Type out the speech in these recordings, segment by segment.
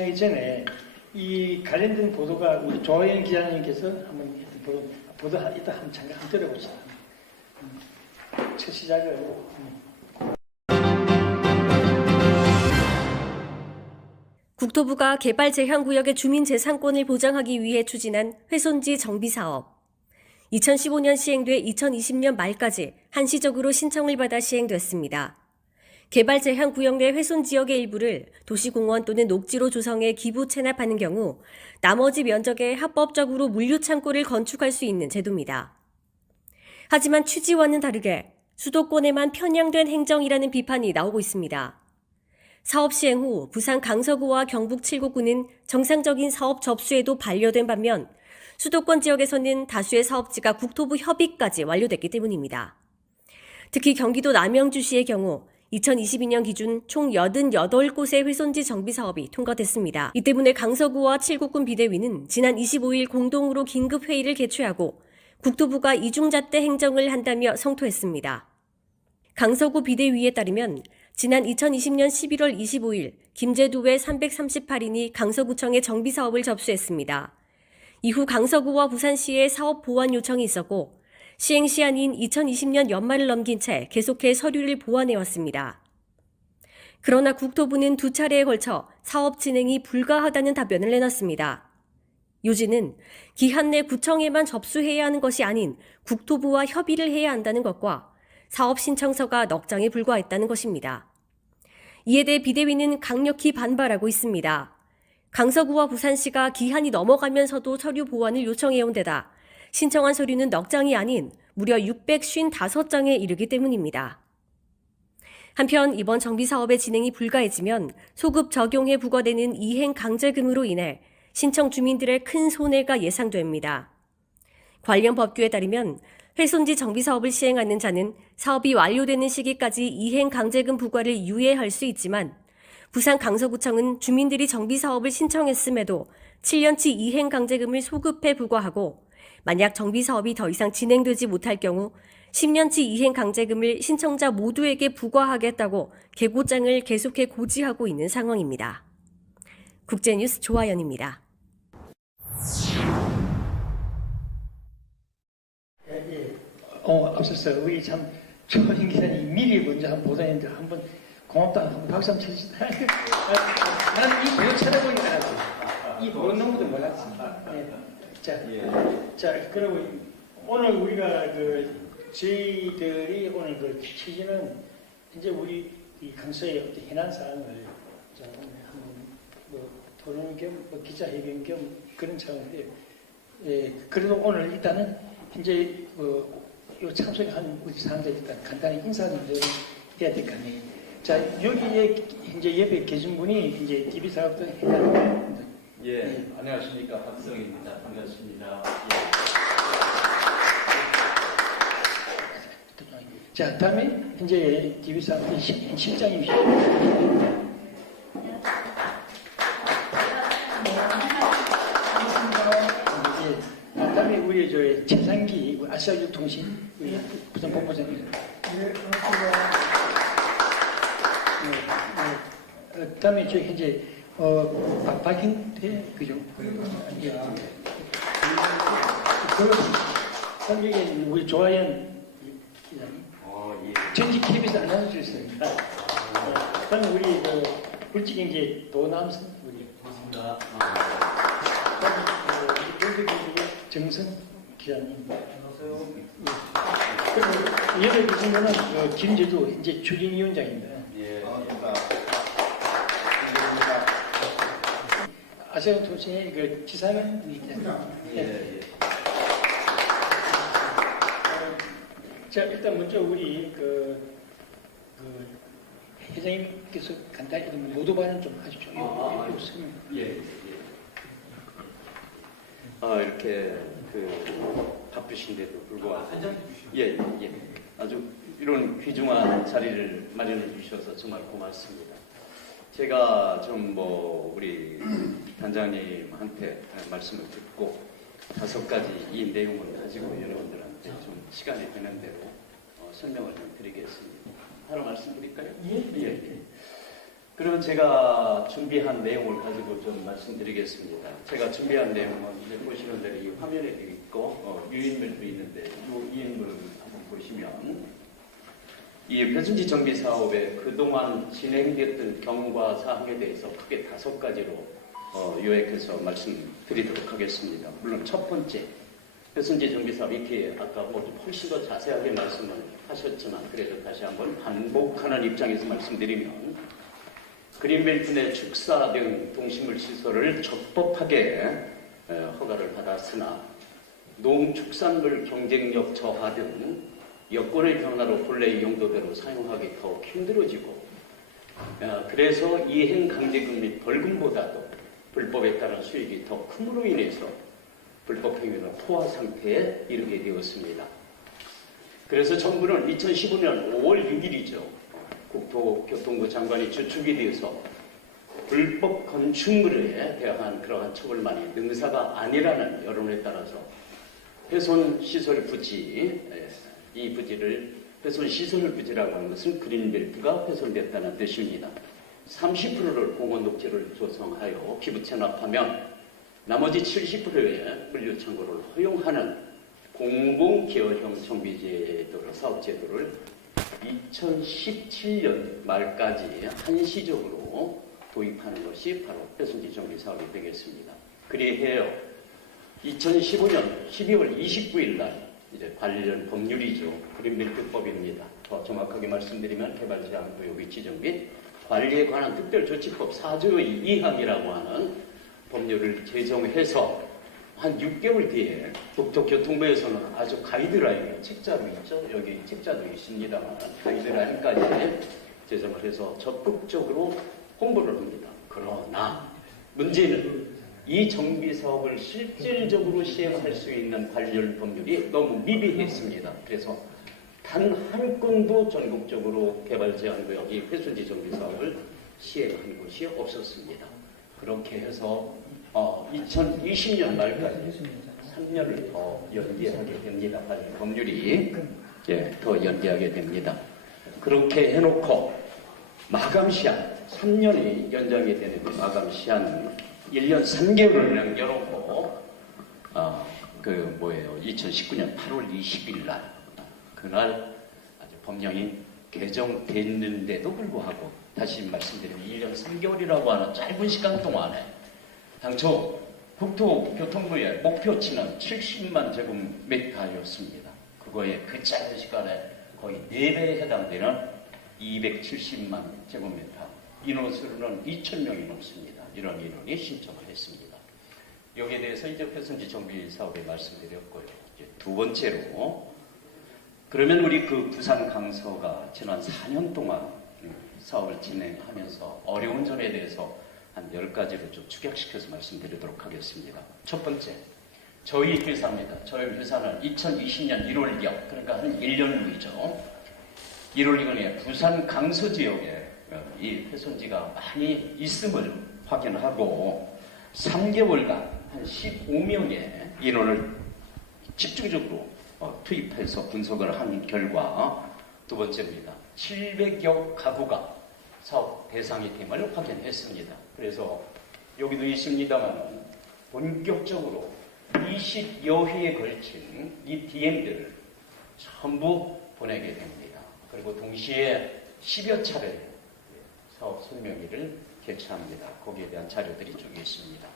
진행하기 전에 이 관련된 보도가 우리 조혜연 기자님께서 한번 보도 이따 한번 잠깐 들어보시죠. 첫 시작을. 국토부가 개발 제한구역의 주민재산권을 보장하기 위해 추진한 훼손지 정비사업. 2015년 시행돼 2020년 말까지 한시적으로 신청을 받아 시행됐습니다. 개발 제한구역 내 훼손지역의 일부를 도시공원 또는 녹지로 조성해 기부 체납하는 경우 나머지 면적에 합법적으로 물류창고를 건축할 수 있는 제도입니다. 하지만 취지와는 다르게 수도권에만 편향된 행정이라는 비판이 나오고 있습니다. 사업 시행 후 부산 강서구와 경북 칠곡구는 정상적인 사업 접수에도 반려된 반면 수도권 지역에서는 다수의 사업지가 국토부 협의까지 완료됐기 때문입니다. 특히 경기도 남양주시의 경우 2022년 기준 총 88곳의 훼손지 정비 사업이 통과됐습니다. 이 때문에 강서구와 칠곡군 비대위는 지난 25일 공동으로 긴급회의를 개최하고 국토부가 이중잣대 행정을 한다며 성토했습니다. 강서구 비대위에 따르면 지난 2020년 11월 25일 김제도 외 338인이 강서구청에 정비사업을 접수했습니다. 이후 강서구와 부산시에 사업 보완 요청이 있었고 시행 시한인 2020년 연말을 넘긴 채 계속해 서류를 보완해왔습니다. 그러나 국토부는 두 차례에 걸쳐 사업 진행이 불가하다는 답변을 내놨습니다. 요지는 기한 내 구청에만 접수해야 하는 것이 아닌 국토부와 협의를 해야 한다는 것과 사업 신청서가 넉 장에 불과했다는 것입니다. 이에 대해 비대위는 강력히 반발하고 있습니다. 강서구와 부산시가 기한이 넘어가면서도 서류 보완을 요청해온 데다 신청한 서류는 넉 장이 아닌 무려 655장에 이르기 때문입니다. 한편 이번 정비사업의 진행이 불가해지면 소급 적용에 부과되는 이행 강제금으로 인해 신청 주민들의 큰 손해가 예상됩니다. 관련 법규에 따르면 훼손지 정비사업을 시행하는 자는 사업이 완료되는 시기까지 이행 강제금 부과를 유예할 수 있지만 부산 강서구청은 주민들이 정비사업을 신청했음에도 7년치 이행 강제금을 소급해 부과하고 만약 정비사업이 더 이상 진행되지 못할 경우 10년치 이행 강제금을 신청자 모두에게 부과하겠다고 계고장을 계속해 고지하고 있는 상황입니다. 국제뉴스 조아연입니다. 앞서서 우리 참 조혜연 기자님 미리 먼저 한번 보도했는데 한번 고맙다 한번 박수 한번 쳐주시다. 나는 이 보도 찾아보니까 알았지. 이 보도 너무도 몰랐지. 자, 그리고 오늘 우리가 저희들이 오늘 취지는 이제 우리 이 강서의 어떤 현안 사항을 한번 토론 겸 기자회견 겸 그런 차원인데, 그래도 오늘 일단은 이제 요 참석한 우리 사람들 일단 간단히 인사 좀 해야 될 거 아니에요. 자, 여기에 이제 옆에 계신 분이 이제 TV 사업도 해야 예, 안녕하십니까. 박성입니다. 반갑습니다. 자, 다음에 이제 TV 사업도 실장님이십니다. 다음에 우리 최상기 아시아유통신 우리 부산 본부장님. 다음에 저 현재 박hin태 그죠? 그리고 우리 조아연 기자님. 전직 KBS 아나운서였습니다. 다음에 우리 굴지경제 도남선 우리. 반갑습니다. 정선 기자님. 안녕하세요. 그리고 여기 계신 분은 김제도 이제 추진위원장입니다. 예. 아시아통신의 지상은 예. 자, 일단 먼저 우리 회장님께서 간단히 모두 발언 좀 하십시오. 예. 이렇게 바쁘신데도 불구하고 예. 아주 이런 귀중한 자리를 마련해 주셔서 정말 고맙습니다. 제가 좀 우리 단장님한테 말씀을 듣고 5가지 이 내용을 가지고 여러분들한테 좀 시간이 되는 대로 설명을 좀 드리겠습니다. 하나 말씀드릴까요? 예. 그러면 제가 준비한 내용을 가지고 좀 말씀드리겠습니다. 제가 준비한 내용은 이제 보시는 대로 이 화면에 있고 유인물도 있는데 이 유인물 한번 보시면 이 표준지 정비 사업에 그동안 진행됐던 경과 사항에 대해서 크게 5가지로 요약해서 말씀드리도록 하겠습니다. 물론 첫 번째 표준지 정비 사업 이렇게 아까 뭐 훨씬 더 자세하게 말씀을 하셨지만 그래도 다시 한번 반복하는 입장에서 말씀드리면 그린벨트 내 축사 등 동식물 시설을 적법하게 허가를 받았으나 농축산물 경쟁력 저하 등 여건의 변화로 본래의 용도대로 사용하기 더욱 힘들어지고 그래서 이행 강제금 및 벌금보다도 불법에 따른 수익이 더 큼으로 인해서 불법 행위는 포화 상태에 이르게 되었습니다. 그래서 정부는 2015년 5월 6일이죠. 국토교통부 장관이 주축이 되어서 불법 건축물에 대한 그러한 처벌만이 능사가 아니라는 여론에 따라서 훼손시설 부지, 이 부지를 훼손시설 부지라고 하는 것은 그린벨트가 훼손됐다는 뜻입니다. 30%를 공원 녹지를 조성하여 기부 체납하면 나머지 70%의 물류창고를 허용하는 공공기여형 정비제도로 사업제도를 2017년 말까지 한시적으로 도입하는 것이 바로 표준지 정비 사업이 되겠습니다. 그리해요. 2015년 12월 29일 날 이제 관련 법률이죠. 그린벨트법입니다. 더 정확하게 말씀드리면 개발제한구역 위치정 및 관리에 관한 특별조치법 4조 2항이라고 하는 법률을 제정해서 한 6개월 뒤에 국토교통부에서는 아주 가이드라인, 책자로 있죠. 여기 책자도 있습니다만 가이드라인까지 제정을 해서 적극적으로 홍보를 합니다. 그러나 문제는 이 정비 사업을 실질적으로 시행할 수 있는 관련 법률이 너무 미비했습니다. 그래서 단 한 건도 전국적으로 개발 제한구역 이 회수지 정비 사업을 시행한 곳이 없었습니다. 그렇게 해서 2020년 말까지 3년을 더 연기하게 됩니다. 관련 법률이 더 연기하게 됩니다. 그렇게 해놓고 마감 시한 3년이 연장이 되는 마감 시한 1년 3개월을 남겨놓고 2019년 8월 20일 날 그날 아주 법령이 개정됐는데도 불구하고 다시 말씀드리면 1년 3개월이라고 하는 짧은 시간 동안에 당초 국토교통부의 목표치는 70만 제곱미터였습니다. 그거에 그 짧은 시간에 거의 4배에 해당되는 270만 제곱미터 인원수로는 2,000명이 넘습니다. 이런 인원이 신청을 했습니다. 여기에 대해서 이제 표준지 정비 사업에 말씀드렸고요. 이제 두 번째로 그러면 우리 그 부산 강서가 지난 4년 동안 사업을 진행하면서 어려운 점에 대해서 한 10가지로 좀 축약시켜서 말씀드리도록 하겠습니다. 첫 번째, 저희 회사입니다. 저희 회사는 2020년 1월경, 그러니까 한 1년 후이죠. 1월경에 부산 강서 지역에 이 훼손지가 많이 있음을 확인하고 3개월간 한 15명의 인원을 집중적으로 투입해서 분석을 한 결과 두 번째입니다. 700여 가구가 사업 대상이 됨을 확인했습니다. 그래서 여기도 있습니다만 본격적으로 20여 회에 걸친 이 DM들을 전부 보내게 됩니다. 그리고 동시에 10여 차례 사업 설명회를 개최합니다. 거기에 대한 자료들이 저기 있습니다.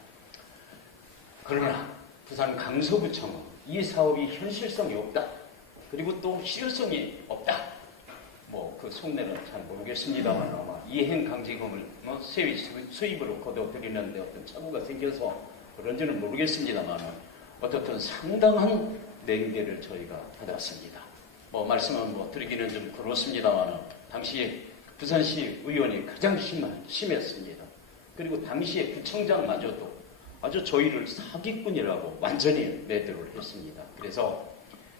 그러나 부산 강서구청은 이 사업이 현실성이 없다. 그리고 또 실효성이 없다. 그 속내는 잘 모르겠습니다만 아마 이행 강제금을 수입으로 거둬들이는데 어떤 착오가 생겨서 그런지는 모르겠습니다만 어떻든 상당한 냉대를 저희가 받았습니다. 말씀은 드리기는 좀 그렇습니다만 당시에 부산시 의원이 가장 심했습니다. 그리고 당시에 구청장마저도 아주 저희를 사기꾼이라고 완전히 매도를 했습니다. 그래서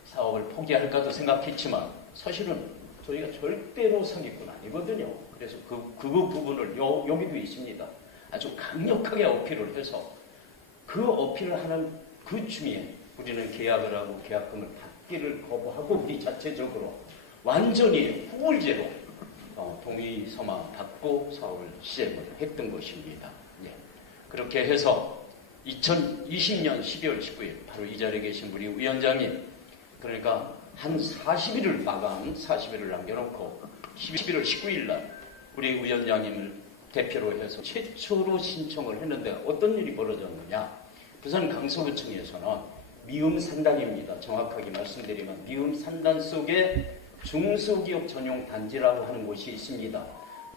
사업을 포기할까도 생각했지만 사실은 저희가 절대로 사기꾼 아니거든요. 그래서 그 부분을 여기도 있습니다. 아주 강력하게 어필을 해서 그 어필을 하는 그 중에 우리는 계약을 하고 계약금을 받기를 거부하고 우리 자체적으로 완전히 후불제로 동의서만 받고 사업을 시행을 했던 것입니다. 예. 그렇게 해서 2020년 12월 19일 바로 이 자리에 계신 우리 위원장님, 그러니까 한 40일을 마감 40일을 남겨놓고 11월 19일 날 우리 위원장님을 대표로 해서 최초로 신청을 했는데 어떤 일이 벌어졌느냐. 부산 강서구청에서는 미음산단입니다. 정확하게 말씀드리면 미음산단 속에 중소기업 전용 단지라고 하는 곳이 있습니다.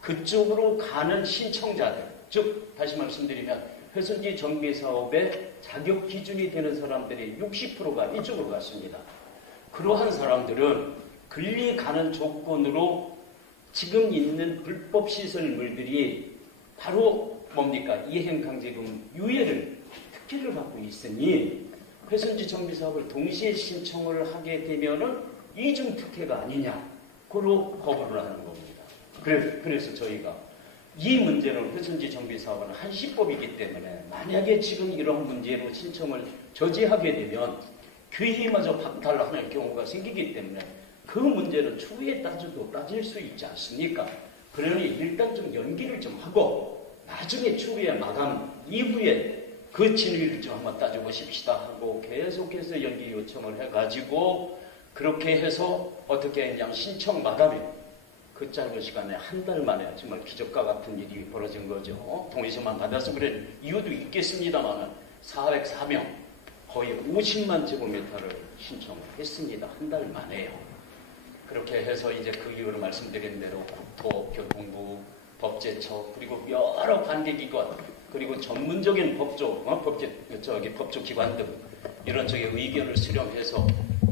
그쪽으로 가는 신청자들, 즉 다시 말씀드리면 회선지 정비 사업의 자격 기준이 되는 사람들이 60%가 이쪽으로 갔습니다. 그러한 사람들은 글리 가는 조건으로 지금 있는 불법 시설물들이 바로 뭡니까? 이행강제금 유예를 특혜를 받고 있으니 회선지 정비 사업을 동시에 신청을 하게 되면은 이중 특혜가 아니냐, 그로 거부를 하는 겁니다. 그래서 저희가 이 문제는 회선지 정비 사업은 한시법이기 때문에 만약에 지금 이러한 문제로 신청을 저지하게 되면 교회마저 박탈하는 경우가 생기기 때문에 그 문제는 추후에 따져도 따질 수 있지 않습니까? 그러니 일단 좀 연기를 좀 하고 나중에 추후에 마감 이후에 그 진위를 좀 한번 따져보십시다 하고 계속해서 연기 요청을 해가지고 그렇게 해서 어떻게 했냐면 신청 마감이 그 짧은 시간에 한 달 만에 정말 기적과 같은 일이 벌어진 거죠. 동의서만 받아서 그런 이유도 있겠습니다만 404명 거의 50만 제곱미터를 신청을 했습니다. 한 달 만에요. 그렇게 해서 이제 그 이유로 말씀드린 대로 국토교통부, 법제처, 그리고 여러 관계기관, 그리고 전문적인 법조기관 등 이런 쪽의 의견을 수렴해서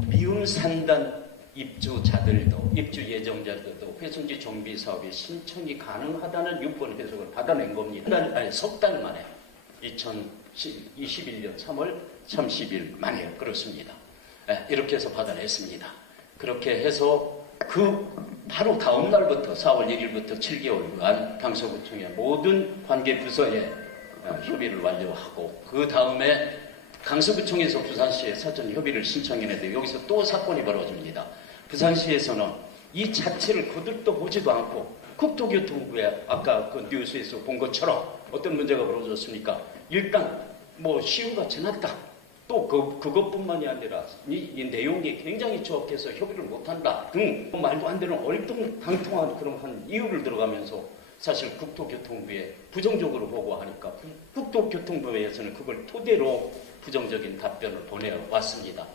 미음산단 입주자들도, 입주 예정자들도 회선지 정비 사업이 신청이 가능하다는 유권 해석을 받아낸 겁니다. 석 달 만에 2021년 3월 30일 만에요. 그렇습니다. 네, 이렇게 해서 받아냈습니다. 그렇게 해서 그 바로 다음 날부터 4월 1일부터 7개월간 강서구청의 모든 관계 부서에 협의를 완료하고 그 다음에 강서구청에서 부산시에 사전 협의를 신청했는데 여기서 또 사건이 벌어집니다. 부산시에서는 이 자체를 거들떠 보지도 않고 국토교통부에 아까 그 뉴스에서 본 것처럼 어떤 문제가 벌어졌습니까? 일단 뭐 시효가 지났다. 또 그것뿐만이 아니라 이 내용이 굉장히 조악해서 협의를 못한다 등 말도 안 되는 얼뚱당통한 그런 한 이유를 들어가면서 사실 국토교통부에 부정적으로 보고하니까 국토교통부에서는 그걸 토대로 부정적인 답변을 보내왔습니다.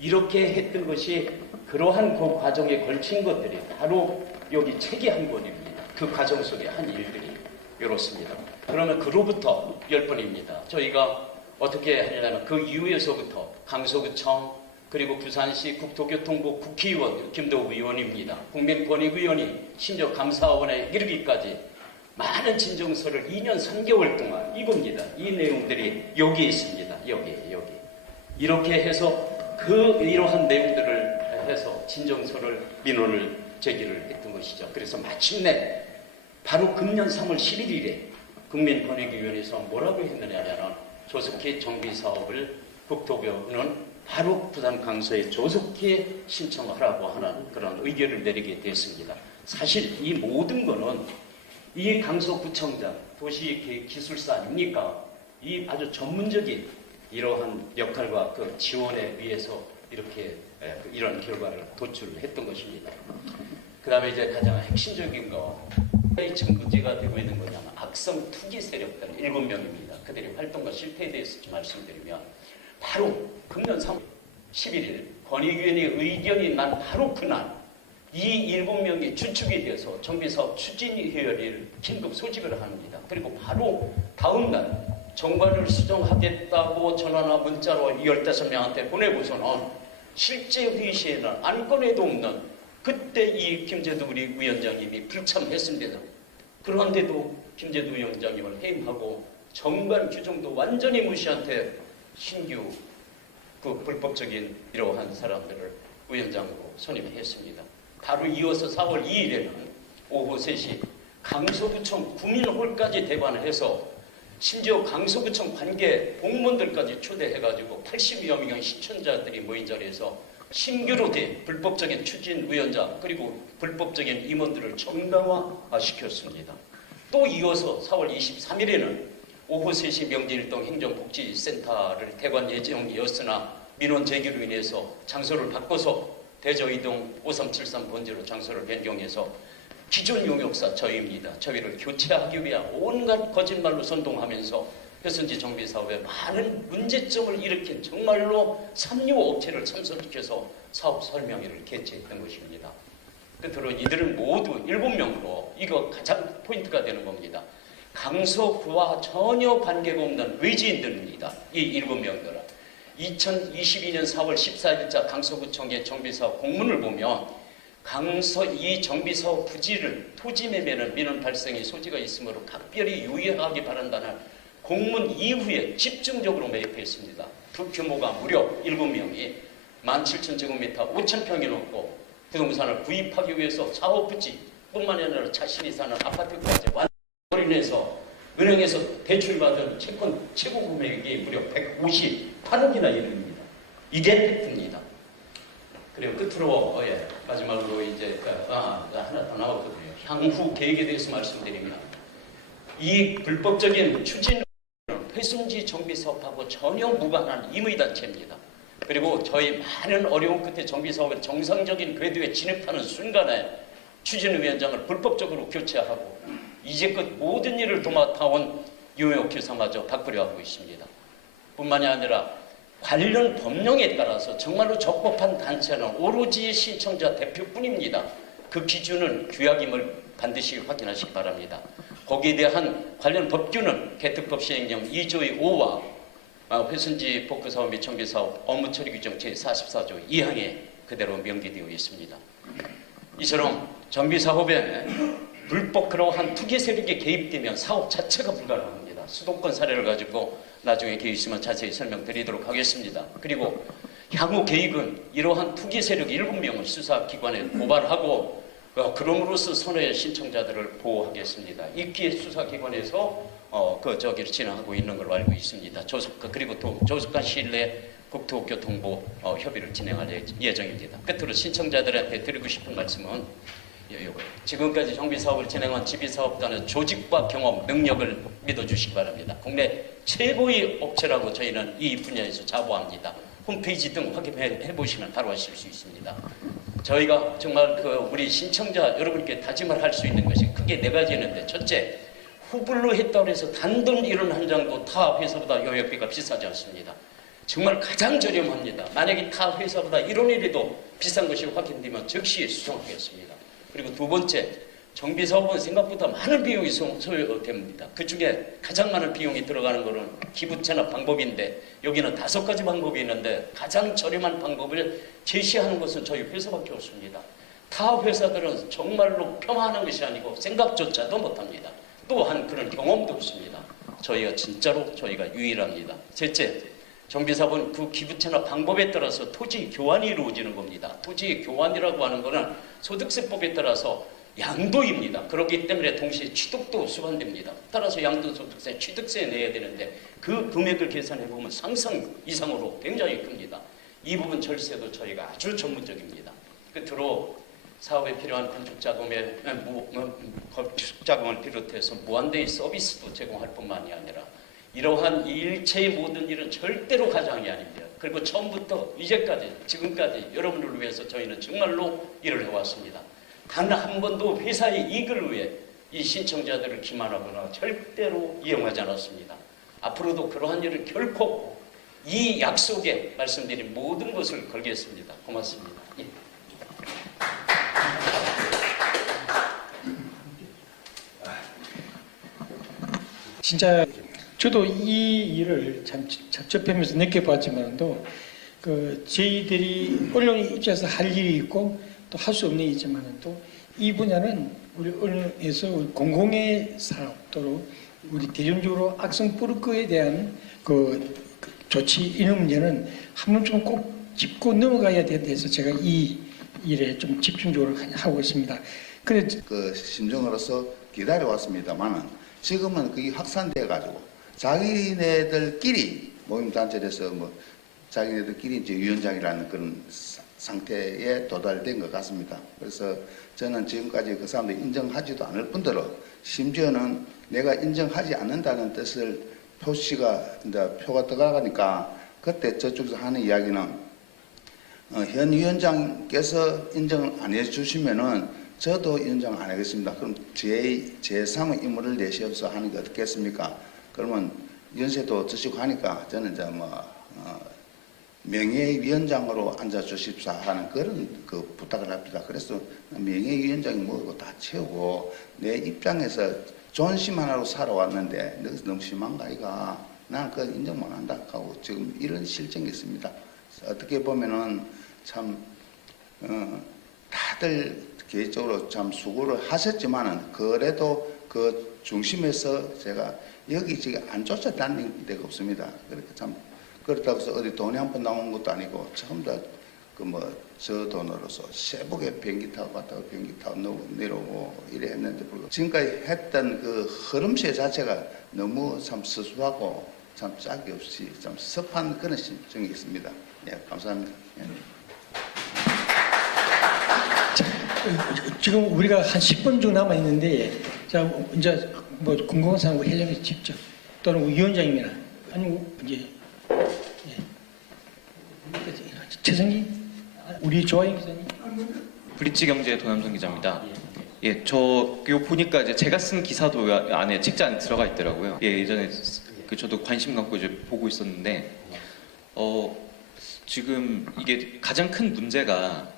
이렇게 했던 것이 그러한 그 과정에 걸친 것들이 바로 여기 책이 한 권입니다. 그 과정 속에 한 일들이 이렇습니다. 그러면 그로부터 10번입니다. 저희가 어떻게 하냐면 그 이후에서부터 강서구청 그리고 부산시 국토교통부 국회의원 김도우 의원입니다. 국민권익위원이 심지어 감사원에 이르기까지 많은 진정서를 2년 3개월 동안 이겁니다. 이 내용들이 여기 있습니다. 여기 이렇게 해서 이러한 내용들을 해서 진정서를 민원을 제기를 했던 것이죠. 그래서 마침내 바로 금년 3월 11일에 국민권익위원회에서 뭐라고 했느냐면 조속히 정비사업을 국토부는 바로 부산 강서에 조속히 신청하라고 하는 그런 의견을 내리게 됐습니다. 사실 이 모든 거는 이 강서구청장 도시계획기술사 아닙니까? 이 아주 전문적인 이러한 역할과 그 지원에 의해서 이렇게 이런 결과를 도출했던 것입니다. 그 다음에 이제 가장 핵심적인 거, 정부지가 되고 있는 거냐면 악성 투기 세력들 7명입니다. 그들의 활동과 실태에 대해서 좀 말씀드리면 바로 금년 3월 11일 권익위원회 의견이 난 바로 그날 이 7명이 주축이 돼서 정비사업 추진회의를 긴급 소집을 합니다. 그리고 바로 다음 날 정관을 수정하겠다고 전화나 문자로 15명한테 보내고서는 실제 회의 시에는 안건에도 없는 그때 이 김재두 우리 위원장님이 불참했습니다. 그런데도 김재두 위원장님을 해임하고 정관 규정도 완전히 무시한 채 신규 그 불법적인 이러한 사람들을 위원장으로 선임했습니다. 바로 이어서 4월 2일에는 오후 3시 강서구청 구민홀까지 대관을 해서 심지어 강서구청 관계 공무원들까지 초대해가지고 80여 명의 시청자들이 모인 자리에서 신규로 된 불법적인 추진위원장 그리고 불법적인 임원들을 정당화시켰습니다. 또 이어서 4월 23일에는 오후 3시 명지일동 행정복지센터를 대관 예정이었으나 민원 제기로 인해서 장소를 바꿔서 대저이동 5373 번지로 장소를 변경해서 기존 용역사 저희입니다. 저희를 교체하기 위한 온갖 거짓말로 선동하면서 회선지 정비 사업에 많은 문제점을 일으킨 정말로 삼류업체를 참석시켜서 사업 설명회를 개최했던 것입니다. 끝으로 이들은 모두 7명으로 이거 가장 포인트가 되는 겁니다. 강서구와 전혀 관계가 없는 외지인들입니다. 이 7명들은 2022년 4월 14일자 강서구청의 정비사업 공문을 보면 강서 이 정비사업 부지를 토지 매매는 민원 발생의 소지가 있으므로 각별히 유의하기 바란다는 공문 이후에 집중적으로 매입했습니다. 그 규모가 무려 7명이 17,000제곱미터 5,000평이 넘고 부동산을 구입하기 위해서 사업 부지뿐만 아니라 자신이 사는 아파트까지 완전해서 은행에서 대출받은 채권 최고 금액이 무려 158억이나 이릅니다. 이게 팩트입니다. 그리고 끝으로 마지막으로 이제 하나 더 나왔거든요. 향후 계획에 대해서 말씀드리면 이 불법적인 추진 회순지 정비 사업하고 전혀 무관한 임의단체입니다. 그리고 저희 많은 어려운 끝에 정비 사업의 정상적인 궤도에 진입하는 순간에 추진위원장을 불법적으로 교체하고 이제껏 모든 일을 도맡아온 용역회사마저 바꾸려 하고 있습니다. 뿐만이 아니라 관련 법령에 따라서 정말로 적법한 단체는 오로지 신청자 대표뿐입니다. 그 기준은 규약임을 반드시 확인하시기 바랍니다. 거기에 대한 관련 법규는 개특법 시행령 2조의 5와 회순지 복구사업 및 정비사업 업무처리 규정 제44조 2항에 그대로 명기되어 있습니다. 이처럼 정비사업에 불법 그러한 투기 세력이 개입되면 사업 자체가 불가능합니다. 수도권 사례를 가지고 나중에 기회 있으면 자세히 설명드리도록 하겠습니다. 그리고 향후 계획은 이러한 투기 세력 7명을 수사기관에 고발하고 그럼으로써 선의 신청자들을 보호하겠습니다. 이 기회 수사기관에서 진행하고 있는 걸로 알고 있습니다. 그리고 또 조속한 시일 내에 국토교통부 협의를 진행할 예정입니다. 끝으로 신청자들한테 드리고 싶은 말씀은 지금까지 정비사업을 진행한 지비사업단의 조직과 경험, 능력을 믿어주시기 바랍니다. 국내 최고의 업체라고 저희는 이 분야에서 자부합니다. 홈페이지 등 확인해 보시면 바로 아실 수 있습니다. 저희가 정말 우리 신청자 여러분께 다짐을 할 수 있는 것이 크게 4가지 있는데, 첫째, 후불로 했다고 해서 단돈 1원 한 장도 타 회사보다 용역비가 비싸지 않습니다. 정말 가장 저렴합니다. 만약에 타 회사보다 1원이라도 비싼 것이 확인되면 즉시 수정하겠습니다. 그리고 2번째, 정비사업은 생각보다 많은 비용이 소요됩니다. 그 중에 가장 많은 비용이 들어가는 것은 기부채납 방법인데, 여기는 5가지 방법이 있는데 가장 저렴한 방법을 제시하는 것은 저희 회사밖에 없습니다. 타 회사들은 정말로 평하는 것이 아니고 생각조차도 못합니다. 또한 그런 경험도 없습니다. 저희가 유일합니다. 셋째, 정비사업은 그 기부채납 방법에 따라서 토지 교환이 이루어지는 겁니다. 토지 교환이라고 하는 것은 소득세법에 따라서 양도입니다. 그렇기 때문에 동시에 취득도 수반됩니다. 따라서 양도소득세, 취득세 내야 되는데 그 금액을 계산해보면 상상 이상으로 굉장히 큽니다. 이 부분 절세도 저희가 아주 전문적입니다. 끝으로 사업에 필요한 건축자금을 비롯해서 무한대의 서비스도 제공할 뿐만이 아니라 이러한 일체의 모든 일은 절대로 가장이 아닙니다. 그리고 처음부터 이제까지 지금까지 여러분을 위해서 저희는 정말로 일을 해왔습니다. 단 한 번도 회사의 이익을 위해 이 신청자들을 기만하거나 절대로 이용하지 않았습니다. 앞으로도 그러한 일을 결코 이 약속에 말씀드린 모든 것을 걸겠습니다. 고맙습니다. 예. 진짜 저도 이 일을 참 접하면서 느껴봤지만도 저희들이 언론 입장에서 할 일이 있고 또 할 수 없는 일이 있지만 또 이 분야는 우리 언론에서 공공의 사업도로 우리 대중적으로 악성 뿌르크에 대한 조치 이런 문제는 한 번쯤 꼭 짚고 넘어가야 돼서 제가 이 일에 좀 집중적으로 하고 있습니다. 그 심정으로서 기다려왔습니다만은 지금은 그게 확산돼 가지고 자기네들끼리 모임단체에서 자기네들끼리 이제 위원장이라는 그런 상태에 도달된 것 같습니다. 그래서 저는 지금까지 그 사람들이 인정하지도 않을 뿐더러 심지어는 내가 인정하지 않는다는 뜻을 표가 들어가니까 그때 저쪽에서 하는 이야기는 현 위원장께서 인정을 안 해주시면은 저도 인정 안 하겠습니다. 그럼 제3의 인물을 내세워서 하는 게 어떻겠습니까? 그러면 연세도 드시고 하니까 저는 이제 명예위원장으로 앉아주십사 하는 그런 그 부탁을 합니다. 그래서 명예위원장이 뭐고 다 채우고 내 입장에서 존심 하나로 살아왔는데 너무 심한가 이가 나는 그걸 인정 못 한다 하고 지금 이런 실정이 있습니다. 어떻게 보면은 참 다들 개인적으로 참 수고를 하셨지만은 그래도 그 중심에서 제가 여기 지금 안 쫓아다닌 데가 없습니다. 그렇게 참 그렇다고 해서 어디 돈이 한 번 나온 것도 아니고 처음 다 그 저 돈으로서 세복에 비행기 타고 갔다가 비행기 타고 내려오고 이래 했는데 불구하고 지금까지 했던 그 흐름체 자체가 너무 참 수수하고 참 짝이 없이 참 섭한 그런 심정이 있습니다. 예, 감사합니다. 예. 지금 우리가 한 10분 정도 남아 있는데, 자 이제 뭐 궁금한 사람 회장님 직접 또는 위원장님이나 아니면 이제 최성기 우리 조아영 기자님. 브릿지경제 도남성 기자입니다. 예, 저 이거 보니까 이제 제가 쓴 기사도 안에 책자 안에 들어가 있더라고요. 예, 예전에 저도 관심 갖고 이제 보고 있었는데, 지금 이게 가장 큰 문제가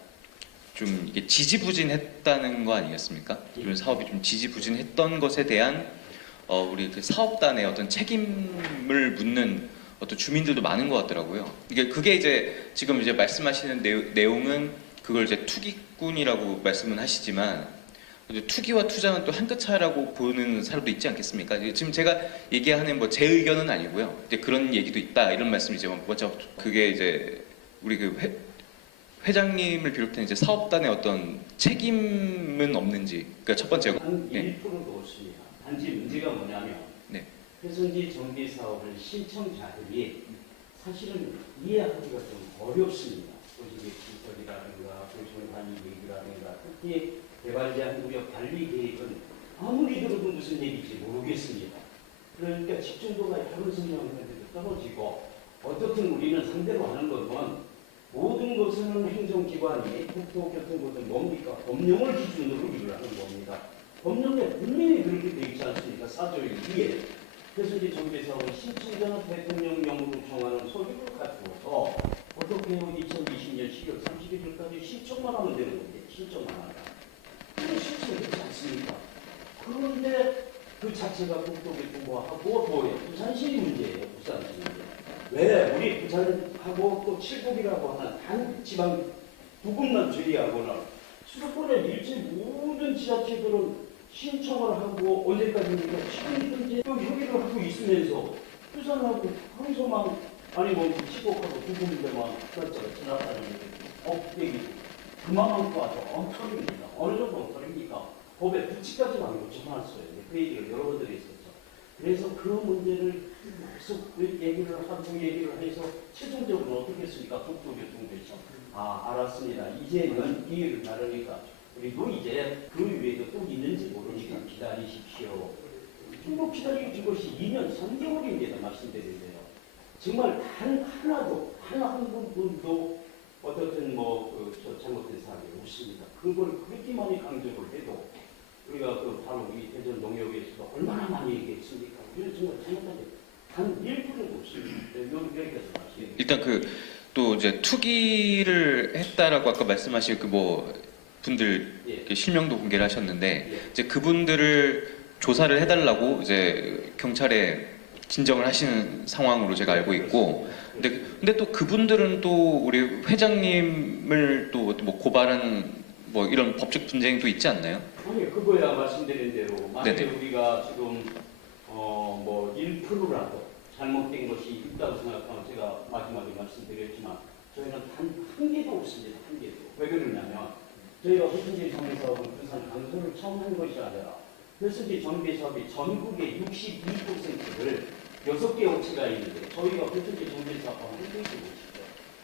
좀 이게 지지부진했다는 거 아니겠습니까? 이런 사업이 좀 지지부진했던 것에 대한 우리 그 사업단의 어떤 책임을 묻는 어떤 주민들도 많은 것 같더라고요. 그게 이제 지금 이제 말씀하시는 내용은 그걸 이제 투기꾼이라고 말씀은 하시지만 투기와 투자는 또 한 끗 차이라고 보는 사람도 있지 않겠습니까? 지금 제가 얘기하는 뭐 제 의견은 아니고요. 이제 그런 얘기도 있다 이런 말씀이죠. 먼저 그게 이제 우리 그 회장님을 비롯한 이제 사업단의 어떤 책임은 없는지. 그러니까 첫 번째가 한 1%도 없습니다. 단지 문제가 뭐냐면 네. 회선지 정비 사업을 신청자들이 사실은 이해하기가 좀 어렵습니다. 도시계 시설이라든가 도시관리 계획이라든가 특히 개발제한구역 관리 계획은 아무리 들어도 무슨 얘기인지 모르겠습니다. 그러니까 집중도가 다른 설명하는데도 떨어지고 어떻든 우리는 상대로 하는 것은 모든 것은 행정기관이 국토교통부든 뭡니까? 법령을 기준으로 일을 하는 겁니다. 법령에 분명히 그렇게 되어 있지 않습니까? 4조 2에 회선지 정비사업은 신청자는 대통령령으로 정하는 소유를 갖추어서 어떻게 해요? 2020년 12월 31일까지 신청만 하면 되는 건데 신청만 한다. 이거 신청이 되지 않습니까? 그런데 그 자체가 국토교통부하고 뭐예요? 부산시 문제예요. 부산시 문제. 왜 우리 부산하고 또 칠곡이라고 하는 한 지방 두 군만 제외하고는 수도권에 밀집 모든 지자체들은 신청을 하고 언제까지입니까? 지금든지 또 협의를 하고 있으면서 부산하고 항소만 아니 뭐 칠곡하고 두 군데만 그렇죠 지나가는 업되기 그만큼 아주 엉터리입니다. 어느 정도 엉터리입니까? 법에 부치까지만 요청했어요. 그 얘기를 여러 번들이 있었죠. 그래서 그 문제를 계속 얘기를 해서 최종적으로 어떻게 했습니까? 국토교통부에서 알았습니다. 이제는 기회를 다르니까 우리도 이제 그 외에도 또 있는지 모르니까 기다리십시오. 좀 기다리는 것이 2년 3개월입니다. 말씀드리는데요. 정말 단 하나도 한 분도 어떻든 잘못된 사람이 없습니다. 그걸 그렇게 많이 강조를 해도 우리가 바로 이 대전 농협에서도 얼마나 많이 얘기했습니까? 우리는 정말 잘못한 게 단 1%도 없습니다. 여기까지 말씀드립니다. 일단 또 이제 투기를 했다라고 아까 말씀하신 분들 예. 실명도 공개를 하셨는데 예. 이제 그분들을 조사를 해달라고 이제 경찰에 진정을 하시는 상황으로 제가 알고 있고 근데 또 그분들은 또 우리 회장님을 또 고발한 이런 법적 분쟁도 있지 않나요? 아니 그거야 말씀드린 대로 만약에 네네. 우리가 지금 1%라도 잘못된 것이 있다고 생각하면 제가 마지막에 말씀드렸지만 저희는 단 한 개도 없습니다. 한 개도. 왜 그러냐면 저희가 회선지 정비사업은 부산 강서를 처음 한 것이 아니라 회선지 정비사업이 전국의 62%를 6개 업체가 있는데 저희가 회선지 정비사업하면 1등씩 못이죠.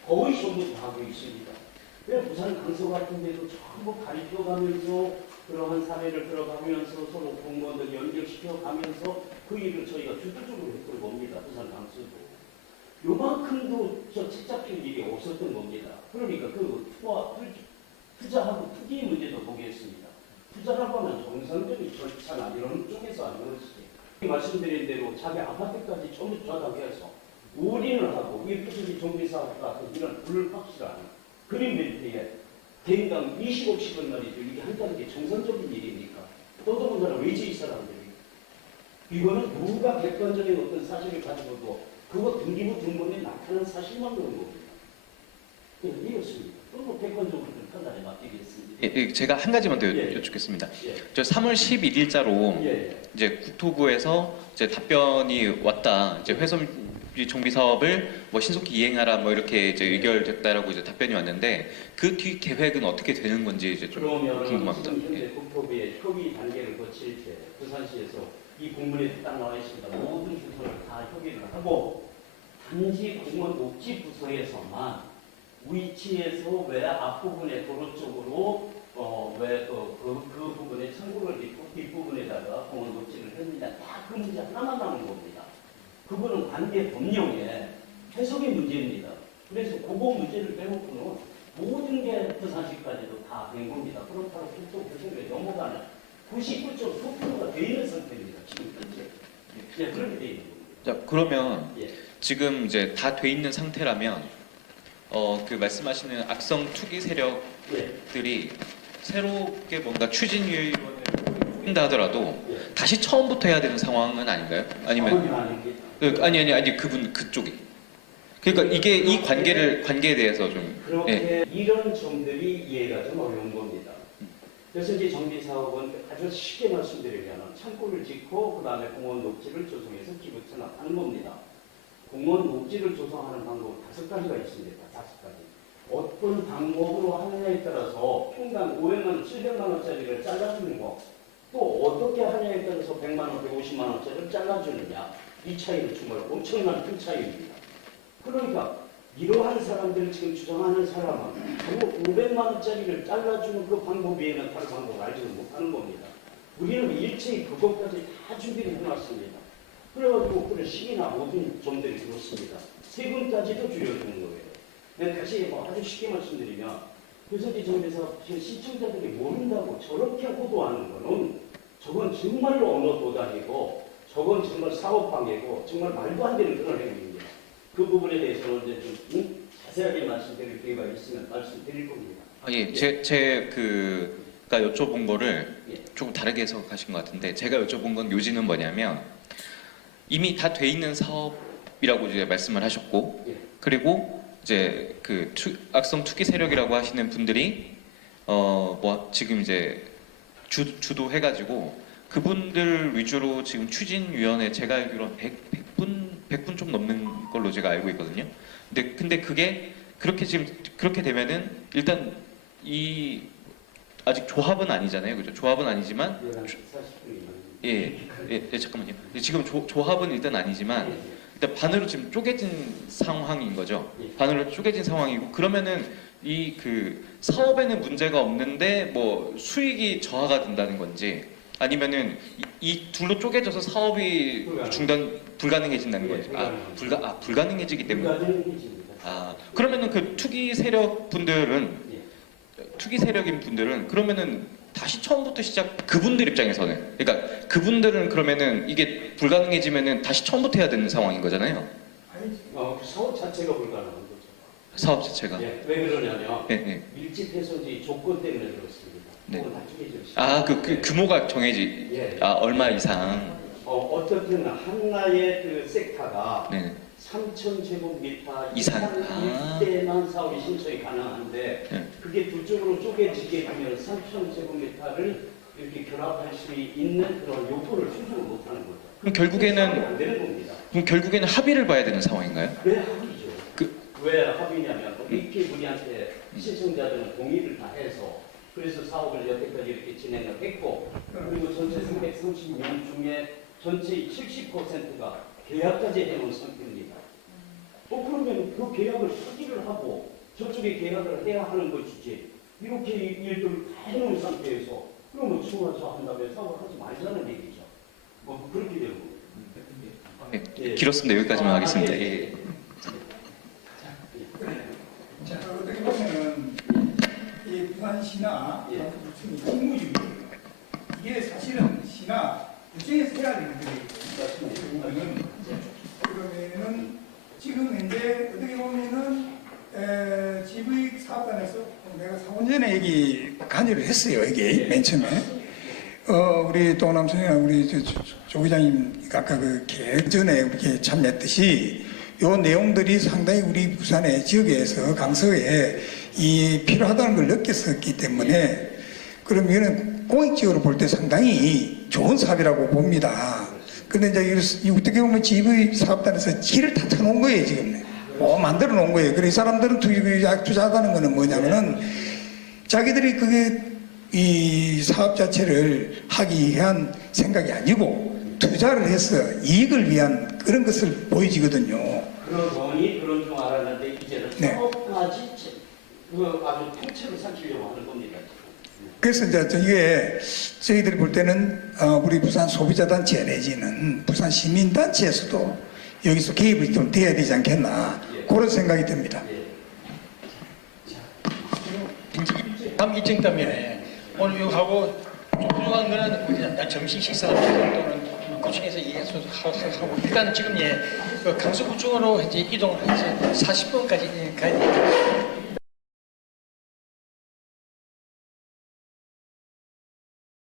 거의 전부 다 하고 있습니다. 그냥 부산 강서 같은 데도 전부 가리켜가면서 그러한 사례를 들어가면서 서로 공무원들 연결시켜가면서 그 일을 저희가 주도적으로 했던 겁니다. 부산 강서도. 요만큼도 책 잡힐 일이 없었던 겁니다. 그러니까 그 투자하고 투기 문제도 보겠습니다. 투자라고 하면 정상적인 절차나 이런 쪽에서 안 그렇지. 말씀드린 대로 자기 아파트까지 전부 조작해서 올인을 하고 이 부수지 정비사업 같은 이런 불확실한 그린벨트에 개인당 20억씩은 말이죠. 이게 한다는 게 정상적인 일입니까? 더더군다나 외지 이 사람들이. 이거는 누가 객관적인 어떤 사실을 가지고도 그거 등기부 등본에 나타난 사실만 그런 겁니다. 그래서 이렇습니다. 그리고 객관적으로 좀 판단에 맡기겠습니다. 예, 제가 한 가지만 더 예. 여쭙겠습니다. 예. 저 3월 11일자로 예. 이제 국토부에서 이제 답변이 왔다. 이제 회선비 정비 사업을 뭐 신속히 이행하라 뭐 이렇게 이제 의결됐다라고 이제 답변이 왔는데 그 뒤 계획은 어떻게 되는 건지 이제 좀 그러면 궁금합니다. 지금 현재 예. 국토부의 협의 단계를 거칠 때 부산시에서 이 공문에 딱 나와 있습니다. 모든 부서를 다 협의를 하고 단지 공무원 녹지 부서에서만 위치에서 왜 앞부분에 도로 쪽으로 그 부분에 청구를 짓고 뒷부분에다가 공원 녹지를 했느냐 딱 그 문제 하나만 남은 겁니다. 그거는 관계 법령의 해석의 문제입니다. 그래서 그거 문제를 빼놓고는 모든 게 부산시까지도 다 된 겁니다. 그렇다고 국토 교통에 넘어가는 99.9%가 돼 있는 상태입니다. 지금 현재. 예, 그렇게 돼 있는 겁니다. 자, 그러면 예. 지금 이제 다 돼 있는 상태라면 그 말씀하시는 악성 투기 세력들이 예. 새롭게 뭔가 추진위원회를 꾸린다 하더라도 예. 다시 처음부터 해야 되는 상황은 아닌가요? 아니면 아니 그쪽이. 그러니까 이게 이 관계에 대해서 좀 그렇게 이런 점들이 이해가 좀 어려운 겁니다. 그래서 이제 정비 사업은 아주 쉽게 말씀드리면 창고를 짓고 그 다음에 공원 녹지를 조성해서 기부 체납하는 겁니다. 공원 녹지를 조성하는 방법은 5가지가 있습니다. 5가지. 어떤 방법으로 하느냐에 따라서 평당 500만 원, 700만 원짜리를 잘라주는 거, 또 어떻게 하느냐에 따라서 100만 원, 150만 원짜리를 잘라주느냐, 이 차이는 정말 엄청난 큰 차이입니다. 그러니까 이러한 사람들 지금 주장하는 사람은 결국 500만 원짜리를 잘라주는 그 방법 외에는 다른 방법을 알지는 못하는 겁니다. 우리는 일체히 그것까지 다 준비를 해놨습니다. 그래가지고 그런 시기나 모든 점들이 그렇습니다. 세금까지도 줄여주는 거예요. 내가 다시 아주 쉽게 말씀드리면 교선지 정비사업 시청자들이 모른다고 저렇게 호도하는 거는 저건 정말로 언어 도단이고 저건 정말 사업방해고 정말 말도 안 되는 그런 행위입니다. 그 부분에 대해서는 이제 좀 자세하게 말씀드릴 기회가 있으면 말씀드릴 겁니다. 예, 제가 여쭤본 거를 조금 다르게 해석하신 것 같은데 제가 여쭤본 건 요지는 뭐냐면 이미 다 돼 있는 사업이라고 이제 말씀을 하셨고 그리고 이제 그 악성 투기 세력이라고 하시는 분들이 뭐 지금 이제 주도해가지고 그분들 위주로 지금 추진위원회 제가 알기로 100분 좀 넘는 걸로 제가 알고 있거든요. 근데 그게 그렇게 되면은 일단 이 아직 조합은 아니잖아요, 그죠? 조합은 아니지만 잠깐만요. 지금 조합은 일단 아니지만 일단 반으로 지금 쪼개진 상황인 거죠. 반으로 쪼개진 상황이고 그러면은 이 그 사업에는 문제가 없는데 뭐 수익이 저하가 된다는 건지 아니면은 이 둘로 쪼개져서 사업이 불가능해진다는 건지 불가능해지기 때문에 그러면은 그 투기 세력인 분들은 그러면은 다시 처음부터 그분들 입장에서는 그러니까 그분들은 그러면은 이게 불가능해지면은 다시 처음부터 해야 되는 상황인 거잖아요. 사업 자체가 불가능한 거죠. 사업 자체가. 왜 그러냐면 밀집해서지 조건 때문에 그렇습니다. 그 규모가 정해지. 얼마 이상. 어떻든 하나의 그 섹터가 3,000제곱미터 이상 때만 사업이 신청이 가능한데 그게 두 쪽으로 쪼개지게 되면 3,000제곱미터를 이렇게 결합할 수 있는 그런 요구를 충족을 못하는 거죠. 그럼 결국에는 안 되는 겁니다. 합의를 봐야 되는 상황인가요? 왜 합의죠? 왜 합의냐면 이렇게 우리한테 신청자들은 동의를 다 해서 그래서 사업을 여태까지 이렇게 진행을 했고 그리고 전체 330명 중에 전체의 70%가 계약까지 해놓은 상태입니다. 그러면 그 계약을 포기를 하고 저쪽에 계약을 해야 하는 것이지 이렇게 일들을 다 해놓은 상태에서 그러면 추가서 한다면 사업을 하지 말자는 얘기죠. 뭐 그렇게 되는 거예요. 네, 길었습니다. 여기까지만 하겠습니다. 예. 자, 어떻게 보면은 이 부산시나 부천이 직무유예요. 이게 사실은 시나 구청에서 해야 되는 거예요. 그러면은 지금 현재 어떻게 보면은 GV 사업단에서 내가 4년 전에 여기 관여를 했어요. 여기 맨 처음에 우리 동남선이나 우리 조 부장님 아까 그 계획 전에 이렇게 참여했듯이 요 내용들이 상당히 우리 부산의 지역에서 강서에 이 필요하다는 걸 느꼈었기 때문에 그럼 이거는 공익적으로 볼 때 상당히 좋은 사업이라고 봅니다. 그런데 이제 어떻게 보면 GV 사업단에서 길을 다 쳐놓은 거예요 지금. 만들어 놓은 거예요. 그래서 이 사람들은 투자하다는 거는 뭐냐면은 자기들이 그게 이 사업 자체를 하기 위한 생각이 아니고 투자를 해서 이익을 위한 그런 것을 보여지거든요. 그러더니 그런 줄 알았는데 이제는 네. 사업까지 아주 통째로 삼키려고 하는 겁니다. 그래서 이제 이게 저희들이 볼 때는 우리 부산 소비자단체 내지는 부산 시민단체에서도 여기서 개입이 좀 돼야 되지 않겠나 그런 생각이 듭니다. 다음 일정 때문에 오늘 이거하고 좀 부족한 거는 우리 점심 식사 또는 구청에서 이해하고 일단 지금 그 강서구청으로 이제 이동을 해서 40분까지 가야 돼요.